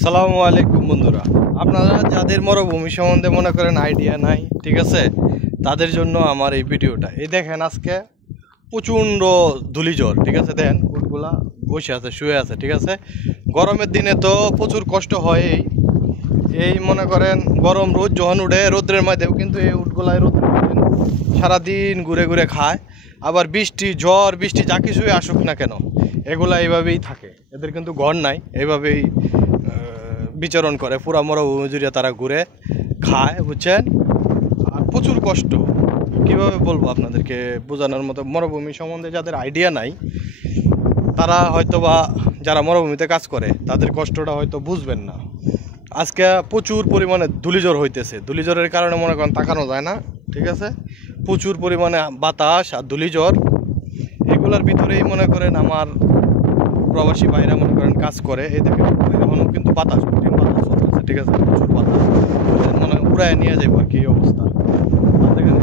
সালামু আলাইকুম বন্ধুরা, আপনারা যাদের মরুভূমি সম্বন্ধে মনে করেন আইডিয়া নাই, ঠিক আছে, তাদের জন্য আমার এই ভিডিওটা। এই দেখেন আজকে প্রচণ্ড ধূলিঝড়, ঠিক আছে, দেখেন উটগুলা বসে আছে, শুয়ে আছে, ঠিক আছে। গরমের দিনে তো প্রচুর কষ্ট হয়। এই মনে করেন গরম রোদ যখন উঠে রোদ্রের মধ্যেও কিন্তু এই উটগুলাই রোদ সারাদিন ঘুরে ঘুরে খায়। আবার বৃষ্টি ঝড় বৃষ্টি যা কিছুই আসুক না কেন, এগুলা এইভাবেই থাকে, এদের কিন্তু ঘর নাই, এইভাবেই বিচরণ করে পুরা মরুভূমি জুড়ে তারা ঘুরে খায়, বুঝছেন। আর প্রচুর কষ্ট, কিভাবে বলবো আপনাদেরকে বোঝানোর মতো। মরুভূমি সম্বন্ধে যাদের আইডিয়া নাই তারা হয়তো বা যারা মরুভূমিতে কাজ করে তাদের কষ্টটা হয়তো বুঝবেন না। আজকে প্রচুর পরিমাণে ধূলিঝড় হইতেছে, ধূলিঝড়ের কারণে মনে করেন তাকানো যায় না, ঠিক আছে। প্রচুর পরিমাণে বাতাস আর ধূলিঝড়, এগুলোর ভিতরেই মনে করেন আমার প্রবাসী ভাইরা মনে করেন কাজ করে। এই দেখেন এখনও কিন্তু বাতাস চলতেছে, ঠিক আছে, প্রচুর বাতাস, মনে হয় উড়ায় নিয়ে যাবো আর কি অবস্থা। দেখেন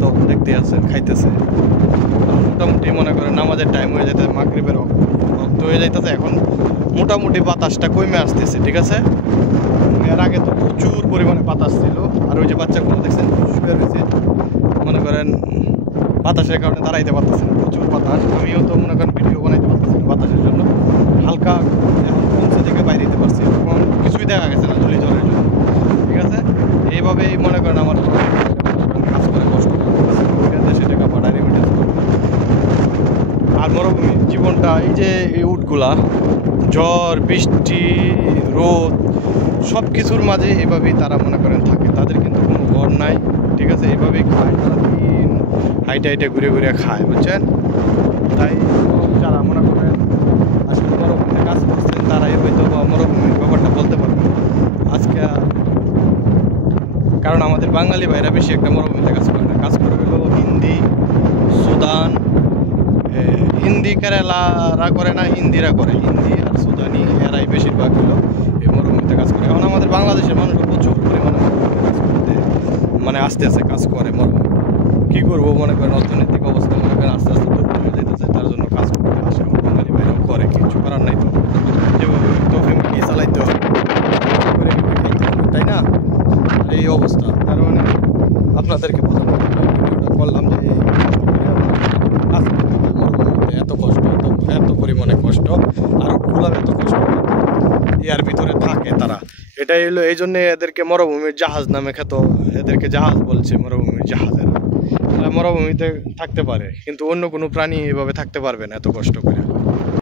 তো দেখতে আছেন খাইতেছে, মোটামুটি মনে করেন নামাজের টাইম হয়ে যেতে, মাগরিবের রক্ত হয়ে যাইতেছে, এখন মোটামুটি বাতাসটা কমে আসতেছে, ঠিক আছে। এর আগে তো প্রচুর পরিমাণে বাতাস ছিল। আর ওই যে বাচ্চাগুলো দেখছেন শুয়ে রয়েছে, মনে করেন বাতাসের কারণে দাঁড়াইতে পারতেছে না, প্রচুর বাতাস। আমিও তো মনে করেন ভিডিও বানাইতে পারতেছি না বাতাসের জন্য, হালকা এখন পৌঁছে থেকে বাইরে দিতে পারছি, এখন কিছুই দেখা গেছে না ধূলিঝড়ের জন্য, ঠিক আছে। এইভাবেই মনে করেন আমার কাজ করে কষ্ট দেশে টাকা পাঠায় রেমিটেন্স করে। আর মরুভূমির জীবনটা এই যে এই উটগুলা ঝড় বৃষ্টি রোদ সব কিছুর মাঝে এভাবেই তারা মনে করেন থাকে, তাদের কিন্তু কোনো ঘর নাই, ঠিক আছে। এইভাবেই খায়, তারা দিন হাইটে হাইটে ঘুরে ঘুরে খায়, বুঝছেন। তাই যারা মনে করেন আসলে মরুভূমিতে কাজ করছেন তারাই হয়তো মরুভূমির ব্যাপারটা বলতে পারবেন আজকে। কারণ আমাদের বাঙালি ভাইরা বেশি একটা মরুভূমিতে কাজ করে না, কাজ করে হলো হিন্দি, সুদান, হিন্দি কেরালারা করে না, হিন্দিরা করে, হিন্দি আর সুদানি এরাই বেশিরভাগ হলো এই মরুভূমিতে কাজ করে। এখন আমাদের বাংলাদেশের মানুষ প্রচুর পরিমাণে মরুভূমিতে কাজ করতে মানে আস্তে আস্তে কাজ করে মরুভূমি। কী করবো মনে করেন অর্থনৈতিক অবস্থা মনে করেন আস্তে আস্তে দুর্বল হয়ে যেতেছে, তার জন্য কাজ করতে আসে বাঙালি ভাইরাও করে, কিছু করার নাই তো, যেভাবে তো ফ্যামিলি চালাইতে হবে, তাই না। এই অবস্থা, তার মানে আপনাদেরকে বোঝানোর ভিডিওটা করলাম যে কাজ করতে হয় মরুভূমিতে, এত কষ্ট, এত পরিমাণে কষ্ট, আর ওগুলো এত কষ্ট এর ভিতরে থাকে তারা। এটাই হলো এই জন্যে এদেরকে মরুভূমির জাহাজ নামে খ্যাত, এদেরকে জাহাজ বলছে, মরুভূমির জাহাজেরা। তারা মরুভূমিতে থাকতে পারে কিন্তু অন্য কোনো প্রাণী এভাবে থাকতে পারবে না এত কষ্ট করে।